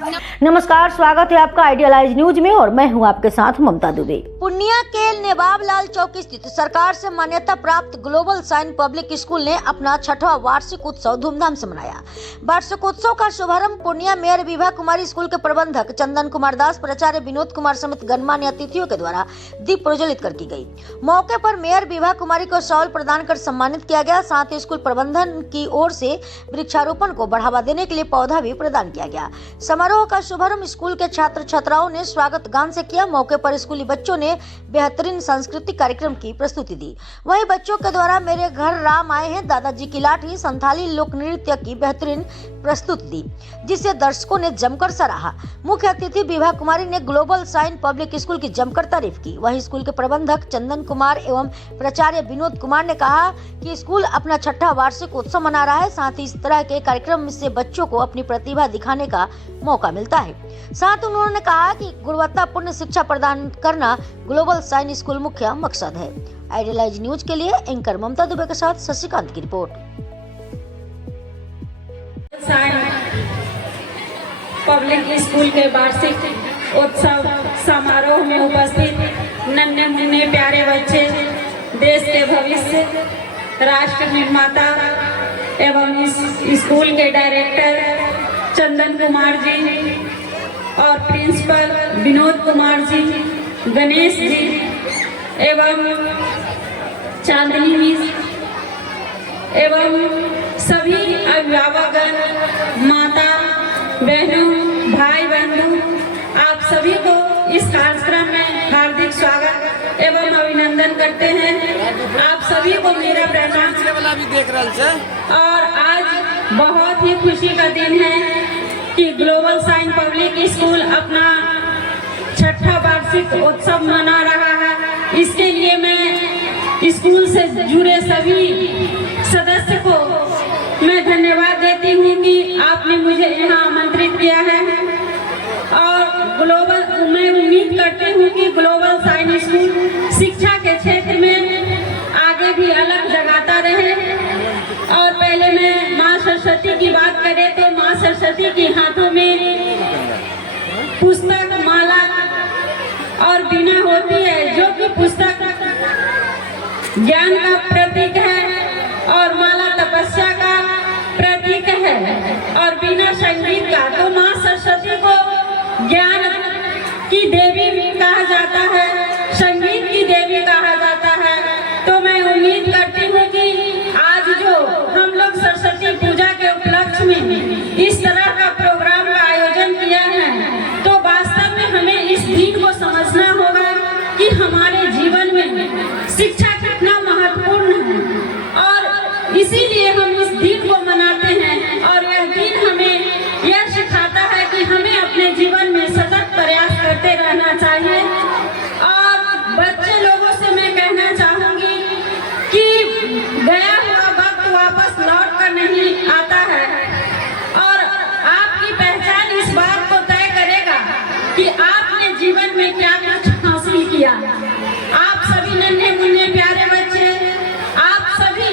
नमस्कार, स्वागत है आपका आइडियलाइज न्यूज में और मैं हूं आपके साथ ममता दुबे। पूर्णिया के नेवाब लाल चौक स्थित सरकार से मान्यता प्राप्त ग्लोबल साइन पब्लिक स्कूल ने अपना 6वां वार्षिक उत्सव धूमधाम से मनाया। वार्षिकोत्सव का शुभारंभ पूर्णिया मेयर विभा कुमारी, स्कूल के प्रबंधक चंदन कुमार दास, प्राचार्य विनोद कुमार समेत गणमान्य अतिथियों के द्वारा दीप प्रज्वलित कर की गई। मौके पर मेयर विभा कुमारी को शॉल प्रदान कर सम्मानित किया गया। साथ ही स्कूल प्रबंधन की ओर से वृक्षारोपण को बढ़ावा देने के लिए पौधा भी प्रदान किया गया। समारोह का शुभारंभ स्कूल के छात्र छात्राओं ने स्वागत गान से किया। मौके पर स्कूली बच्चों ने बेहतरीन सांस्कृतिक कार्यक्रम की प्रस्तुति दी। वहीं बच्चों के द्वारा मेरे घर राम आए हैं, दादाजी की लाठी, संथाली लोक नृत्य की बेहतरीन प्रस्तुति दी, जिसे दर्शकों ने जमकर सराहा। मुख्य अतिथि विभा कुमारी ने ग्लोबल साइन पब्लिक स्कूल की जमकर तारीफ की। वहीं स्कूल के प्रबंधक चंदन कुमार एवं प्राचार्य विनोद कुमार ने कहा कि स्कूल अपना 6वां वार्षिक उत्सव मना रहा है। साथ ही इस तरह के कार्यक्रम से बच्चों को अपनी प्रतिभा दिखाने का मौका मिलता है। साथ उन्होंने कहा कि गुणवत्तापूर्ण शिक्षा प्रदान करना ग्लोबल साइन स्कूल मुख्य मकसद है। आइडियलाइज न्यूज के लिए एंकर ममता दुबे के साथ शशिकांत की रिपोर्ट। पब्लिक स्कूल के वार्षिक उत्सव समारोह में उपस्थित नन्हे मुन्ने प्यारे बच्चे, देश के भविष्य, राष्ट्र निर्माता एवं इस स्कूल के डायरेक्टर चंदन कुमार जी और प्रिंसिपल विनोद कुमार जी, गणेश जी एवं चांदनी मिस एवं सभी अभिभावकगण, माता बहनों, भाई बंधु, आप सभी को इस कार्यक्रम में हार्दिक स्वागत एवं अभिनंदन करते हैं। आप सभी को मेरा प्रणाम। और आज बहुत ही खुशी का दिन है कि ग्लोबल साइन पब्लिक स्कूल अपना 6वां वार्षिक उत्सव मना रहा है। इसके लिए मैं स्कूल से जुड़े सभी सदस्य को मैं धन्यवाद देती हूँ कि आपने मुझे यहाँ आमंत्रित किया है। और मैं उम्मीद करती हूँ कि ग्लोबल साइन स्कूल शिक्षा के क्षेत्र में आगे भी अलग जगाता रहे। और पहले मैं माँ सरस्वती की बात करें तो माँ सरस्वती के हाथों में पुस्तक, माला और बीना होती है, जो कि पुस्तक ज्ञान का प्रतीक है और माला तपस्या का प्रतीक है और बीना संगीत का। तो माँ सरस्वती को ज्ञान की देवी भी कहा जाता है, संगीत की देवी कहा जाता है। तो मैं उम्मीद करती हूँ कि आज जो हम लोग सरस्वती पूजा के उपलक्ष्य में इस तरह का प्रोग्राम का आयोजन किया है, तो वास्तव में हमें इस दिन को समझना होगा कि हमारे जीवन में शिक्षा कितना महत्वपूर्ण है और इसीलिए हम इस दिन को मनाते हैं। और यह दिन हमें यह सिखाता है कि हमें अपने जीवन में सतत प्रयास करते रहना चाहिए। और बच्चे लोगों से मैं कहना चाहूँगी कि गया हुआ वक्त वापस लौट कर नहीं आता है और आपकी पहचान इस बात को तय करेगा कि आपने जीवन में क्या कुछ हासिल किया। आप सभी नन्हे मुन्ने प्यारे बच्चे, आप सभी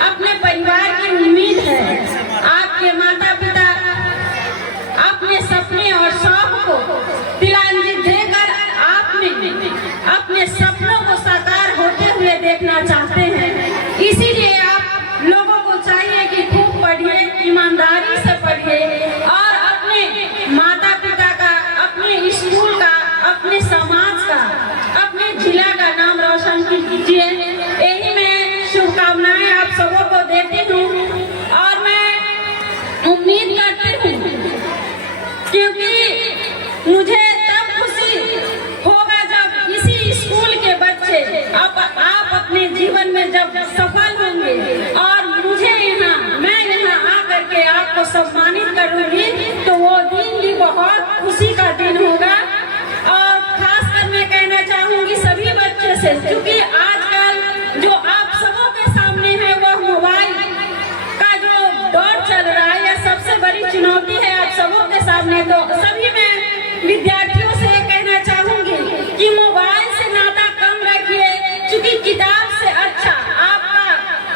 अपने परिवार की उम्मीद है। आपके माता पिता अपने सपने और शौक को तिलांजलि देकर अपने सपनों को साकार होते हुए देखना चाहते हैं। इसीलिए आप लोगों को चाहिए कि खूब पढ़िए, ईमानदारी से पढ़िए और अपने माता पिता का, अपने स्कूल का, अपने समाज का, अपने जिला का नाम रोशन कीजिए। यही मैं शुभकामनाएं आप सबों को देती हूँ। और मैं उम्मीद करती हूँ, क्योंकि मुझे तब खुशी होगा जब इसी स्कूल के बच्चे आप अपने जीवन में जब सफल होंगे और मैं यहाँ आकर के आपको सम्मानित करूँगी, तो वो दिन भी बहुत खुशी का दिन होगा। और खासकर मैं कहना चाहूँगी सभी बच्चे से, क्योंकि आजकल जो आप सबों के सामने है वह मोबाइल का जो दौर चल रहा है, यह सबसे बड़ी चुनौती है आप सबों के सामने। तो सभी मैं विद्यार्थियों से कहना चाहूँगी कि मोबाइल से नाता कम रखिए, क्योंकि किताब से अच्छा आपका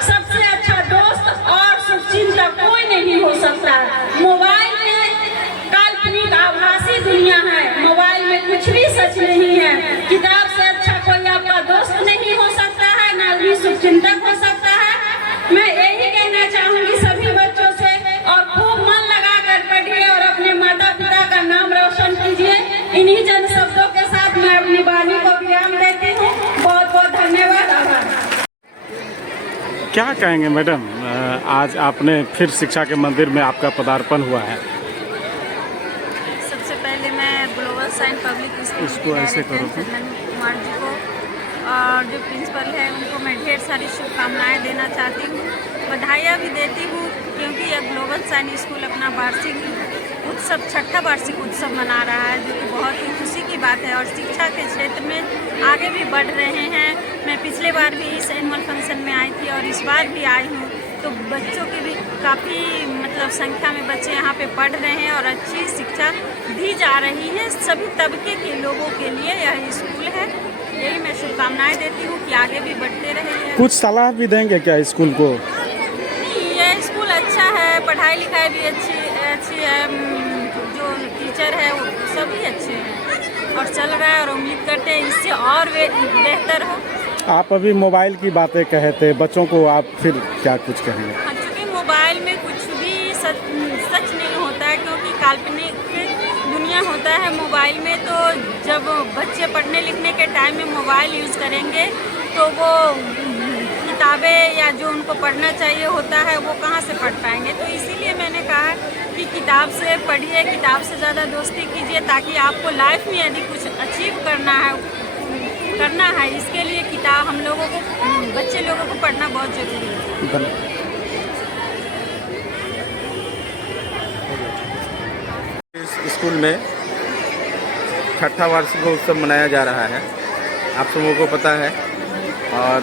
सबसे अच्छा दोस्त और शुभचिंतक कोई नहीं हो सकता। मोबाइल में काल्पनिक किताब से अच्छा कोई आपका दोस्त नहीं हो सकता है, ना भी शुभचिंतक हो सकता है। मैं यही कहना चाहूंगी सभी बच्चों से, और खूब मन लगा कर पढ़िए और अपने माता पिता का नाम रोशन कीजिए। इन्हीं जन शब्दों के साथ मैं अपनी वाणी को विराम देती हूँ। बहुत बहुत धन्यवाद, आभार। क्या कहेंगे मैडम, आज आपने फिर शिक्षा के मंदिर में आपका पदार्पण हुआ है। सबसे पहले मैं ग्लोबल साइंस पब्लिक स्कूल इसको ऐसे करो तो। कुमार जी को और जो प्रिंसिपल है उनको मैं ढेर सारी शुभकामनाएं देना चाहती हूँ, बधाइयाँ भी देती हूँ, क्योंकि यह ग्लोबल साइंस स्कूल अपना वार्षिक उत्सव, छठा वार्षिक उत्सव मना रहा है, जो कि बहुत ही खुशी की बात है। और शिक्षा के क्षेत्र में आगे भी बढ़ रहे हैं। मैं पिछले बार भी इस एनुअल फंक्शन में आई थी और इस बार भी आई हूँ, तो बच्चों की भी काफ़ी मतलब संख्या में बच्चे यहाँ पे पढ़ रहे हैं और अच्छी शिक्षा दी जा रही है। सभी तबके के लोगों के लिए यह स्कूल है। यही मैं शुभकामनाएं देती हूँ कि आगे भी बढ़ते रहे। कुछ सलाह भी देंगे क्या स्कूल को? नहीं, यह स्कूल अच्छा है, पढ़ाई लिखाई भी अच्छी है, जो टीचर है वो सभी अच्छे हैं और चल रहा है, और उम्मीद करते हैं इससे और बेहतर हो। आप अभी मोबाइल की बातें कहे थे, बच्चों को आप फिर क्या कुछ कहेंगे? हाँ, चूँकि मोबाइल में कुछ भी सच नहीं होता है, क्योंकि काल्पनिक दुनिया होता है मोबाइल में। तो जब बच्चे पढ़ने लिखने के टाइम में मोबाइल यूज़ करेंगे तो वो किताबें या जो उनको पढ़ना चाहिए होता है वो कहाँ से पढ़ पाएंगे। तो इसीलिए मैंने कहा कि किताब से पढ़िए, किताब से ज़्यादा दोस्ती कीजिए, ताकि आपको लाइफ में यदि कुछ अचीव करना है, इसके लिए किताब हम लोगों को, बच्चे लोगों को पढ़ना बहुत ज़रूरी है। इस स्कूल में छठा वार्षिक उत्सव मनाया जा रहा है, आप सबों को पता है। और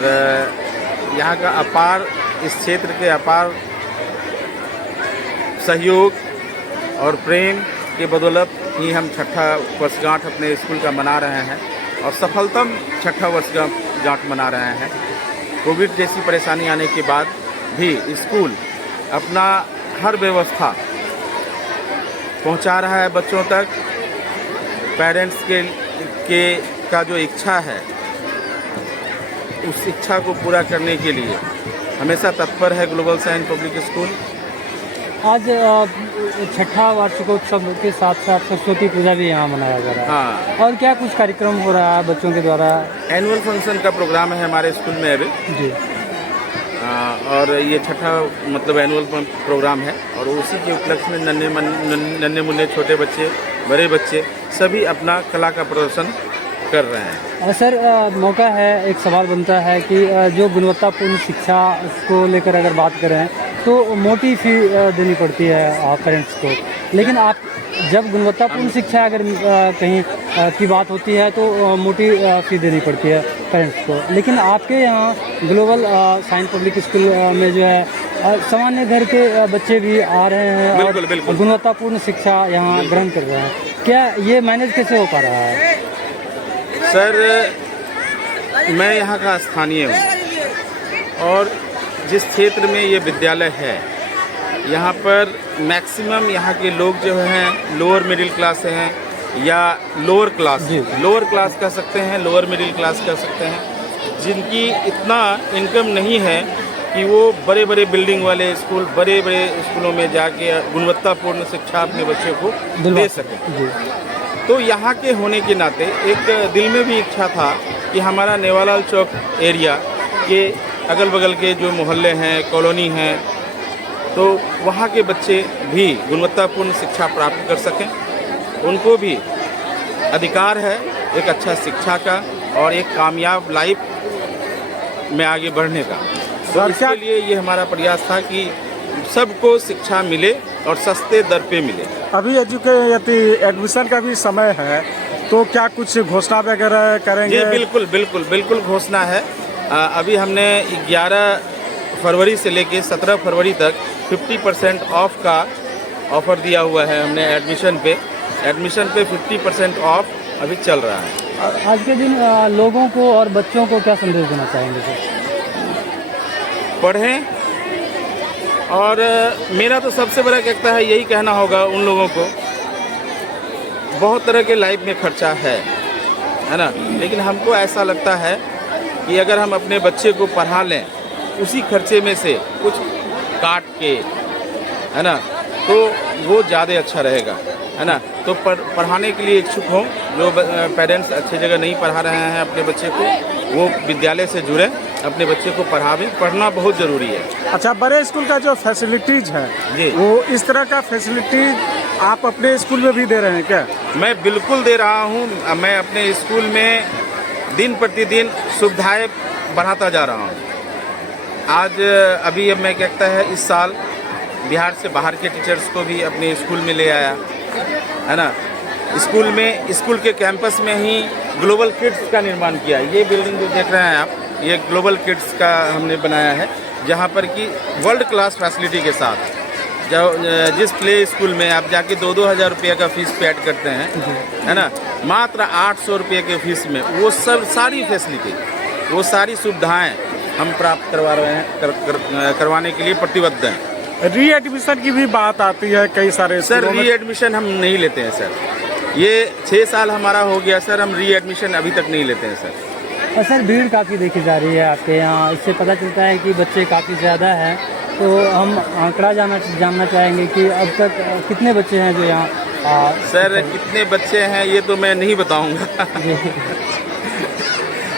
यहाँ का अपार, इस क्षेत्र के अपार सहयोग और प्रेम के बदौलत ही हम छठा वर्षगांठ अपने स्कूल का मना रहे हैं और सफलतम छठा वर्षगांठ मना रहे हैं। कोविड जैसी परेशानी आने के बाद भी स्कूल अपना हर व्यवस्था पहुंचा रहा है बच्चों तक। पेरेंट्स के का जो इच्छा है, उस इच्छा को पूरा करने के लिए हमेशा तत्पर है ग्लोबल साइंस पब्लिक स्कूल। आज छठा वार्षिकोत्सव के साथ साथ सरस्वती पूजा भी यहाँ मनाया जा रहा है। हाँ, और क्या कुछ कार्यक्रम हो रहा है बच्चों के द्वारा? एनुअल फंक्शन का प्रोग्राम है हमारे स्कूल में अभी जी। और ये छठा मतलब एनुअल प्रोग्राम है, और उसी के उपलक्ष्य में नन्हे मुन्ने छोटे बच्चे, बड़े बच्चे सभी अपना कला का प्रदर्शन कर रहे हैं। सर, मौका है, एक सवाल बनता है कि जो गुणवत्तापूर्ण शिक्षा को लेकर अगर बात करें तो मोटी फी देनी पड़ती है पेरेंट्स को, लेकिन आप जब गुणवत्तापूर्ण शिक्षा अगर कहीं की बात होती है तो मोटी फी देनी पड़ती है पेरेंट्स को। लेकिन आपके यहाँ ग्लोबल साइंस पब्लिक स्कूल में जो है सामान्य घर के बच्चे भी आ रहे हैं और गुणवत्तापूर्ण शिक्षा यहाँ ग्रहण कर रहे हैं। क्या ये मैनेज कैसे हो पा रहा है? सर, मैं यहाँ का स्थानीय हूँ और जिस क्षेत्र में ये विद्यालय है, यहाँ पर मैक्सिमम यहाँ के लोग जो हैं लोअर मिडिल क्लास से हैं या लोअर क्लास कह सकते हैं, लोअर मिडिल क्लास कह सकते हैं, जिनकी इतना इनकम नहीं है कि वो बड़े बड़े बिल्डिंग वाले स्कूल, बड़े बड़े स्कूलों में जाके गुणवत्तापूर्ण शिक्षा अपने बच्चों को दे सकें। तो यहाँ के होने के नाते एक दिल में भी इच्छा था कि हमारा नेवालाल चौक एरिया के अगल बगल के जो मोहल्ले हैं, कॉलोनी हैं, तो वहाँ के बच्चे भी गुणवत्तापूर्ण शिक्षा प्राप्त कर सकें। उनको भी अधिकार है एक अच्छा शिक्षा का और एक कामयाब लाइफ में आगे बढ़ने का। तो इसके लिए ये हमारा प्रयास था कि सबको शिक्षा मिले और सस्ते दर पे मिले। अभी एडमिशन का भी समय है, तो क्या कुछ घोषणा वगैरह करेंगे? जी बिल्कुल घोषणा है। अभी हमने 11 फरवरी से लेके 17 फरवरी तक 50% ऑफ का ऑफ़र दिया हुआ है हमने एडमिशन पे 50% ऑफ अभी चल रहा है। आज के दिन लोगों को और बच्चों को क्या संदेश देना चाहेंगे सर? पढ़ें, और मेरा तो सबसे बड़ा कहता है यही कहना होगा उन लोगों को, बहुत तरह के लाइफ में खर्चा है, है ना। लेकिन हमको ऐसा लगता है कि अगर हम अपने बच्चे को पढ़ा लें उसी खर्चे में से कुछ काट के, है ना, तो वो ज़्यादा अच्छा रहेगा, है ना। तो पढ़ाने के लिए इच्छुक हों, जो पेरेंट्स अच्छी जगह नहीं पढ़ा रहे हैं अपने बच्चे को, वो विद्यालय से जुड़े, अपने बच्चे को पढ़ावें। पढ़ना बहुत ज़रूरी है। अच्छा, बड़े स्कूल का जो फैसिलिटीज़ है जी, वो इस तरह का फैसिलिटीज आप अपने स्कूल में भी दे रहे हैं क्या? मैं बिल्कुल दे रहा हूँ। मैं अपने स्कूल में दिन प्रतिदिन सुविधाएं बढ़ाता जा रहा हूँ। आज अभी अब मैं कहता है इस साल बिहार से बाहर के टीचर्स को भी अपने स्कूल में ले आया, है ना। स्कूल के कैंपस में ही ग्लोबल किड्स का निर्माण किया। ये बिल्डिंग जो देख रहे हैं आप, ये ग्लोबल किड्स का हमने बनाया है, जहाँ पर कि वर्ल्ड क्लास फैसिलिटी के साथ जो जिस प्ले स्कूल में आप जाके 2-2 हज़ार रुपये का फीस पेड करते हैं, है ना, मात्र 800 रुपये के फीस में वो सब सारी फैसिलिटी, वो सारी सुविधाएं हम प्राप्त करवा रहे हैं, करवाने के लिए प्रतिबद्ध हैं। री एडमिशन की भी बात आती है कई सारे सर, स्कूलों में। री एडमिशन हम नहीं लेते हैं सर। ये 6 साल हमारा हो गया सर, हम री एडमिशन अभी तक नहीं लेते हैं सर। और सर भीड़ काफ़ी देखी जा रही है आपके यहाँ, इससे पता चलता है कि बच्चे काफ़ी ज़्यादा हैं। तो हम आंकड़ा जानना चाहेंगे कि अब तक कितने बच्चे हैं जो यहाँ सर कितने बच्चे हैं ये तो मैं नहीं बताऊंगा।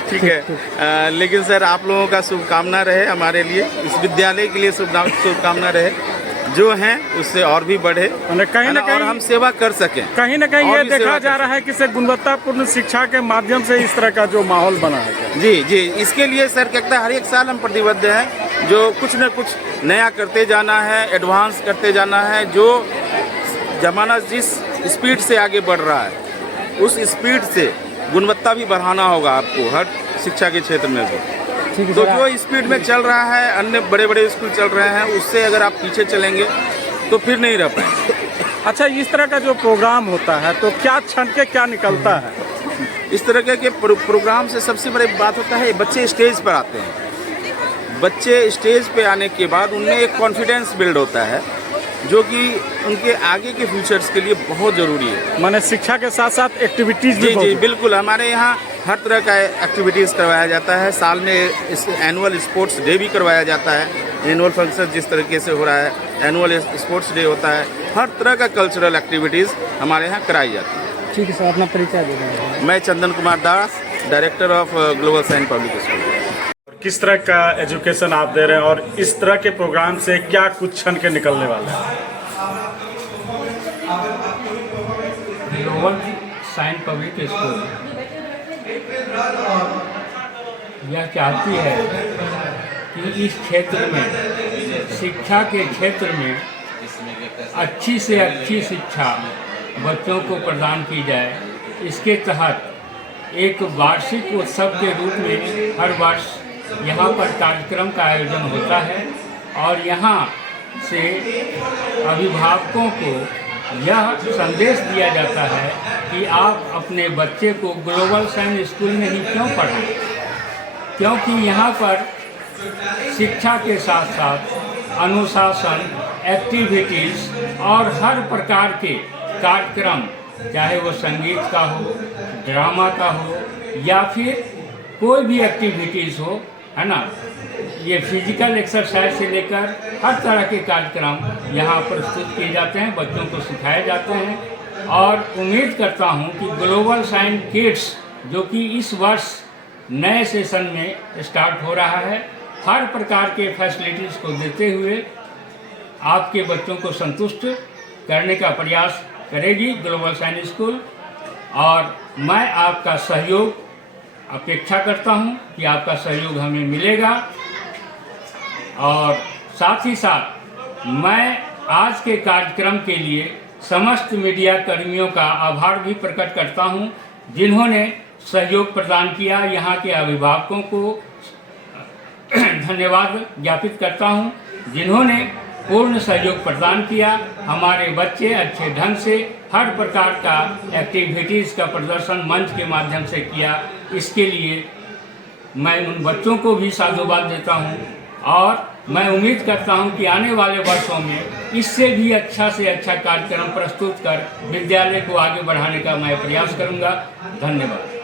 ठीक है, लेकिन सर आप लोगों का शुभकामना रहे हमारे लिए, इस विद्यालय के लिए शुभकामना रहे, जो हैं उससे और भी बढ़े, कहीं न कहीं और हम सेवा कर सकें। कहीं न कहीं ये देखा जा रहा है कि से गुणवत्तापूर्ण शिक्षा के माध्यम से इस तरह का जो माहौल बना है। जी जी, इसके लिए सर कहता है हर एक साल हम प्रतिबद्ध हैं, जो कुछ न कुछ नया करते जाना है, एडवांस करते जाना है। जो जमाना जिस स्पीड से आगे बढ़ रहा है उस स्पीड से गुणवत्ता भी बढ़ाना होगा आपको हर शिक्षा के क्षेत्र में भी। तो जो स्पीड में चल रहा है, अन्य बड़े बड़े स्कूल चल रहे हैं, उससे अगर आप पीछे चलेंगे तो फिर नहीं रह पाएंगे। अच्छा, इस तरह का जो प्रोग्राम होता है तो क्या छंट के क्या निकलता है? इस तरह के प्रोग्राम से सबसे बड़ी बात होता है बच्चे स्टेज पर आते हैं। बच्चे स्टेज पे आने के बाद उनमें एक कॉन्फिडेंस बिल्ड होता है, जो कि उनके आगे के फ्यूचर्स के लिए बहुत ज़रूरी है। माने शिक्षा के साथ साथ एक्टिविटीज़ भी। जी बिल्कुल, हमारे यहाँ हर तरह का एक्टिविटीज़ करवाया जाता है। साल में इस एनुअल स्पोर्ट्स डे भी करवाया जाता है। एनुअल फंक्शन जिस तरीके से हो रहा है, एनुअल स्पोर्ट्स डे होता है, हर तरह का कल्चरल एक्टिविटीज़ हमारे यहाँ कराई जाती है। ठीक है सर, अपना परिचय दे रहे हैं। मैं Chandan Kumar Das, director of global sign public school. किस तरह का एजुकेशन आप दे रहे हैं और इस तरह के प्रोग्राम से क्या कुछ छन के निकलने वाले हैं? ग्लोबल साइन पब्लिक स्कूल यह चाहती है कि इस क्षेत्र में, शिक्षा के क्षेत्र में अच्छी से अच्छी शिक्षा बच्चों को प्रदान की जाए। इसके तहत एक वार्षिक उत्सव के रूप में हर वर्ष यहाँ पर कार्यक्रम का आयोजन होता है और यहाँ से अभिभावकों को यह संदेश दिया जाता है कि आप अपने बच्चे को ग्लोबल साइन स्कूल में ही क्यों पढ़ाएं, क्योंकि यहाँ पर शिक्षा के साथ साथ अनुशासन, एक्टिविटीज़ और हर प्रकार के कार्यक्रम, चाहे वो संगीत का हो, ड्रामा का हो या फिर कोई भी एक्टिविटीज़ हो, है ना, ये फिजिकल एक्सरसाइज से लेकर हर तरह के कार्यक्रम यहाँ प्रस्तुत किए जाते हैं, बच्चों को सिखाए जाते हैं। और उम्मीद करता हूँ कि ग्लोबल साइन किड्स जो कि इस वर्ष नए सेशन में स्टार्ट हो रहा है, हर प्रकार के फैसिलिटीज़ को देते हुए आपके बच्चों को संतुष्ट करने का प्रयास करेगी ग्लोबल साइन स्कूल। और मैं आपका सहयोग अपेक्षा करता हूं कि आपका सहयोग हमें मिलेगा। और साथ ही साथ मैं आज के कार्यक्रम के लिए समस्त मीडिया कर्मियों का आभार भी प्रकट करता हूं, जिन्होंने सहयोग प्रदान किया। यहाँ के अभिभावकों को धन्यवाद ज्ञापित करता हूं, जिन्होंने पूर्ण सहयोग प्रदान किया। हमारे बच्चे अच्छे ढंग से हर प्रकार का एक्टिविटीज़ का प्रदर्शन मंच के माध्यम से किया। इसके लिए मैं उन बच्चों को भी साधुवाद देता हूं और मैं उम्मीद करता हूं कि आने वाले वर्षों में इससे भी अच्छा से अच्छा कार्यक्रम प्रस्तुत कर विद्यालय को आगे बढ़ाने का मैं प्रयास करूंगा। धन्यवाद।